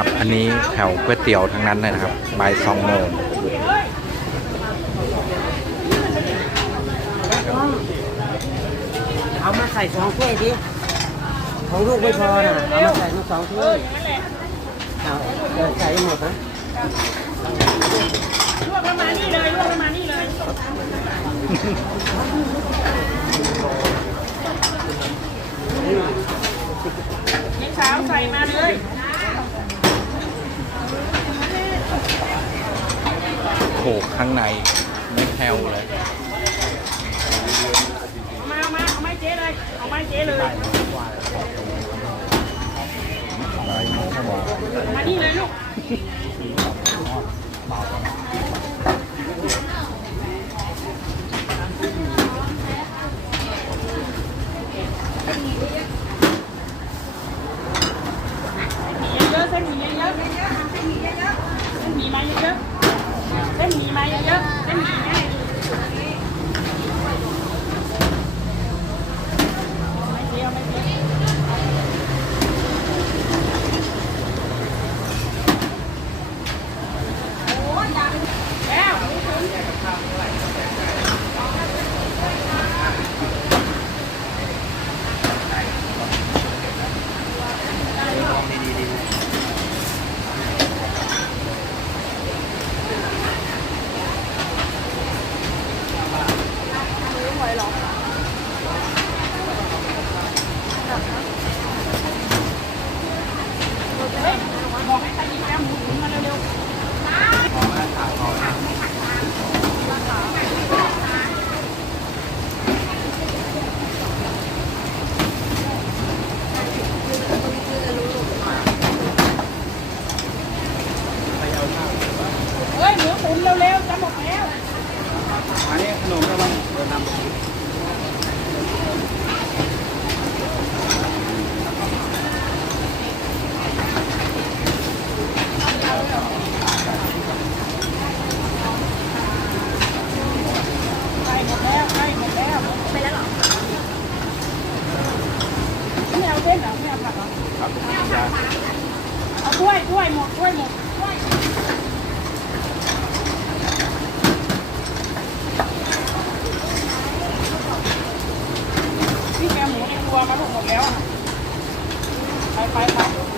ครับ อันนี้แถวก๋วยเตี๋ยวทั้งนั้นเลยนะครับบ่ายสองโมงเอามาใส่สองถ้วยดิ ของลูกไม่พอน่ะเอามาใส่ทั้งสองถ้วยเอาเดี๋ยวใส่ให้หมดนะลวกประมาณนี้เลยลวกประมาณนี้เลยเช้าใส่มาเลย โขกข้างในไม่แผ่วเลย มามาเอาไม้เจ๊เลย เอาไม้เจ๊เลย มานี่เลยลูกมี่เยอะๆเส้นหมี่เยอะๆเส้นหมี่เยอะๆเส้นหมี่มาเยอะๆเส้นหมี่มาเยอะๆเส้นหมี่ง่ายไม่เจียวไม่เจียวแล้ว บอกให้ใครหยิบแก้วหมูถุงมาเร็วๆ เฮ้ยหมูตุ๋นเร็วๆจะหมดแล้วอันนี้ขนมอะไรเดี๋ยวนำไปใกล้หมดแล้วใกล้หมดแล้ว ไปแล้วเหรอไม่เอาเส้นเหรอไม่เอาผักเหรอเอาถ้วยถ้วยหมดถ้วยหมดถ้วยนี่แกหมูในครัวมาถูกหมดแล้วอะ ไปไปไป